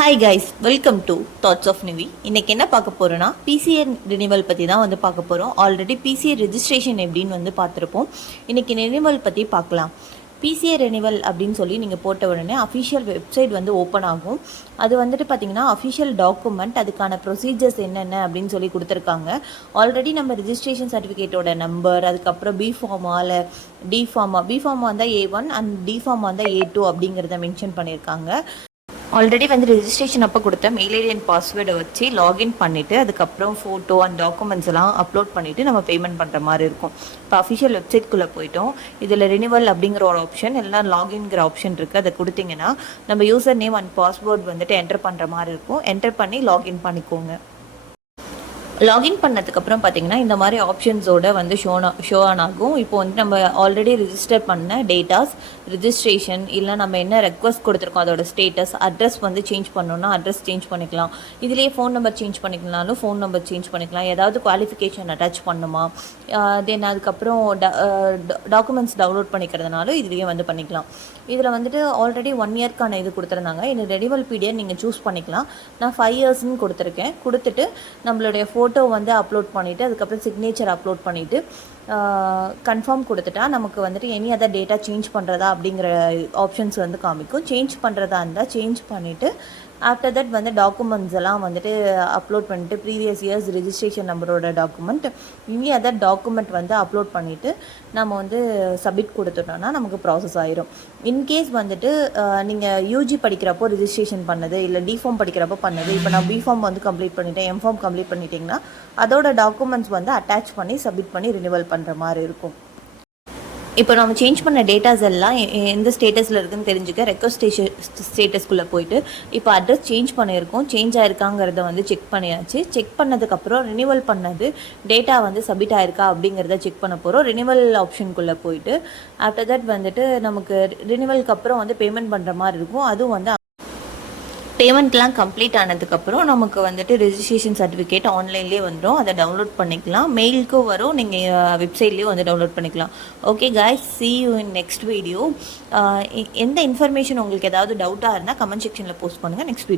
Hi guys, welcome to thoughts of Nivi. இன்றைக்கி என்ன பார்க்க போகிறோன்னா பிசிஐ ரினிவல் பற்றி தான் வந்து பார்க்க போகிறோம். ஆல்ரெடி பிசிஐ ரெஜிஸ்ட்ரேஷன் எப்படின்னு வந்து பார்த்துருப்போம். இன்றைக்கி ரினிவல் பற்றி பார்க்கலாம். பிசிஐ ரெனிவல் அப்படின்னு சொல்லி நீங்கள் போட்ட உடனே அஃபிஷியல் வெப்சைட் வந்து ஓப்பன் ஆகும். அது வந்துட்டு பார்த்தீங்கன்னா அஃபிஷியல் டாக்குமெண்ட், அதுக்கான ப்ரொசீஜர்ஸ் என்னென்ன அப்படின்னு சொல்லி கொடுத்துருக்காங்க. ஆல்ரெடி நம்ம ரிஜிஸ்ட்ரேஷன் சர்டிஃபிகேட்டோட நம்பர், அதுக்கப்புறம் பி ஃபார்மா இல்லை டி ஃபார்மா, பி ஃபார்மா வந்தால் A1 அண்ட் டி ஃபார்மா வந்தால் A2 அப்படிங்கிறத மென்ஷன் பண்ணியிருக்காங்க. ஆல்ரெடி வந்து ரெஜிஸ்ட்ரேஷன் அப்போ கொடுத்த மெயில் ஐடி அண்ட் பாஸ்வேர்டை வச்சு லாகின் பண்ணிவிட்டு அதுக்கப்புறம் ஃபோட்டோ அண்ட் டாக்குமெண்ட்ஸ் எல்லாம் அப்லோட் பண்ணிவிட்டு நம்ம பேமெண்ட் பண்ணுற மாதிரி இருக்கும். இப்போ அஃபிஷியல் வெப்சைட்குள்ளே போயிட்டோம். இதில் ரினிவல் அப்படிங்கிற ஒரு ஆப்ஷன், எல்லாம் லாகின்கிற ஆப்ஷன் இருக்குது. அதை கொடுத்தீங்கன்னா நம்ம யூசர் நேம் அண்ட் பாஸ்வேர்ட் வந்துட்டு என்டர் பண்ணுற மாதிரி இருக்கும். என்டர் பண்ணி லாகின் பண்ணிக்கோங்க. லாகின் பண்ணதுக்கப்புறம் பார்த்தீங்கன்னா இந்த மாதிரி ஆப்ஷன்ஸோடு வந்து ஷோ ஆன் ஆகும். இப்போ வந்து நம்ம ஆல்ரெடி ரிஜிஸ்டர் பண்ண டேட்டாஸ், ரிஜிஸ்ட்ரேஷன், இல்லை நம்ம என்ன ரெக்வஸ்ட் கொடுத்துருக்கோம் அதோட ஸ்டேட்டஸ், அட்ரஸ் வந்து சேஞ்ச் பண்ணோன்னா அட்ரஸ் சேஞ்ச் பண்ணிக்கலாம். இதுலேயே ஃபோன் நம்பர் சேஞ்ச் பண்ணிக்கலாம்னாலும் ஃபோன் நம்பர் சேஞ்ச் பண்ணிக்கலாம். ஏதாவது குவாலிஃபிகேஷன் அட்டாச் பண்ணுமா, தென் அதுக்கப்புறம் டாக்குமெண்ட்ஸ் டவுன்லோட் பண்ணிக்கிறதுனாலும் இதுலேயே வந்து பண்ணிக்கலாம். இதில் வந்துட்டு ஆல்ரெடி 1 இயர்க்கான இது கொடுத்துருந்தாங்க. இந்த ரெனிவல் பீரியட் நீங்கள் சூஸ் பண்ணிக்கலாம். நான் 5 இயர்ஸ்ன்னு கொடுத்துருக்கேன். கொடுத்துட்டு நம்மளுடைய ஃபோட்டோ வந்து அப்லோட் பண்ணிவிட்டு அதுக்கப்புறம் சிக்னேச்சர் அப்லோட் பண்ணிவிட்டு கன்ஃபார்ம் கொடுத்துட்டா நமக்கு வந்துட்டு எனி அதர் டேட்டா சேஞ்ச் பண்ணுறதா அப்படிங்கிற ஆப்ஷன்ஸ் வந்து காமிக்கும். சேஞ்ச் பண்ணுறதா இருந்தால் சேஞ்ச் பண்ணிவிட்டு ஆஃப்டர் தட் வந்து டாக்குமெண்ட்ஸ் எல்லாம் வந்துட்டு அப்லோட் பண்ணிவிட்டு ப்ரீவியஸ் இயர்ஸ் ரிஜிஸ்ட்ரேஷன் நம்பரோட டாக்குமெண்ட், எனி அதர் டாக்குமெண்ட் வந்து அப்லோட் பண்ணிவிட்டு நம்ம வந்து சப்மிட் கொடுத்துட்டோம்னா நமக்கு ப்ராசஸ் ஆயிரும். இன்கேஸ் வந்துட்டு நீங்கள் யூஜி படிக்கிறப்போ ரிஜிஸ்ட்ரேஷன் பண்ணது, இல்லை டிஃபார்ம் படிக்கிறப்போ பண்ணது, இப்போ நான் பிஃபார்ம் வந்து கம்ப்ளீட் பண்ணிட்டேன், எம்ஃபார்ம் கம்ப்ளீட் பண்ணிட்டீங்கன்னா அதோட டாக்குமெண்ட்ஸ் வந்து அட்டாச் பண்ணி சப்மிட் பண்ணி ரினிவல் பண்ணுற மாதிரி இருக்கும். இப்போ நம்ம சேஞ்ச் பண்ண டேட்டாஸ் எல்லாம் எந்த ஸ்டேட்டஸில் இருக்குதுன்னு தெரிஞ்சுக்க ரெக்வஸ்ட் ஸ்டேட்டஸ்குள்ளே போயிட்டு இப்போ அட்ரஸ் சேஞ்ச் பண்ணியிருக்கோம், சேஞ்ச் ஆயிருக்காங்கிறத வந்து செக் பண்ணியாச்சு. செக் பண்ணதுக்கப்புறம் ரினிவல் பண்ணது டேட்டா வந்து சப்மிட் ஆயிருக்கா அப்படிங்கிறத செக் பண்ண போகிறோம். ரினிவல் ஆப்ஷனுக்குள்ளே போயிட்டு ஆஃப்டர் தட் வந்துட்டு நமக்கு ரினிவலுக்கு அப்புறம் வந்து பேமெண்ட் பண்ணுற மாதிரி இருக்கும். அதுவும் வந்து பேமெண்ட்லாம் கம்ப்ளீட் ஆனதுக்கப்புறம் நமக்கு வந்துட்டு ரெஜிஸ்ட்ரேஷன் சர்டிஃபிகேட் ஆன்லைன்லேயே வந்துடும். அதை டவுன்லோட் பண்ணிக்கலாம். மெயிலுக்கும் வரும், நீங்கள் வெப்சைட்லேயும் வந்து டவுன்லோட் பண்ணிக்கலாம். Okay guys, see you in next video. எந்த இன்ஃபர்மேஷன் உங்களுக்கு ஏதாவது டவுட்டாக இருந்தால் கமெண்ட் செக்ஷனில் போஸ்ட் பண்ணுங்கள். Next video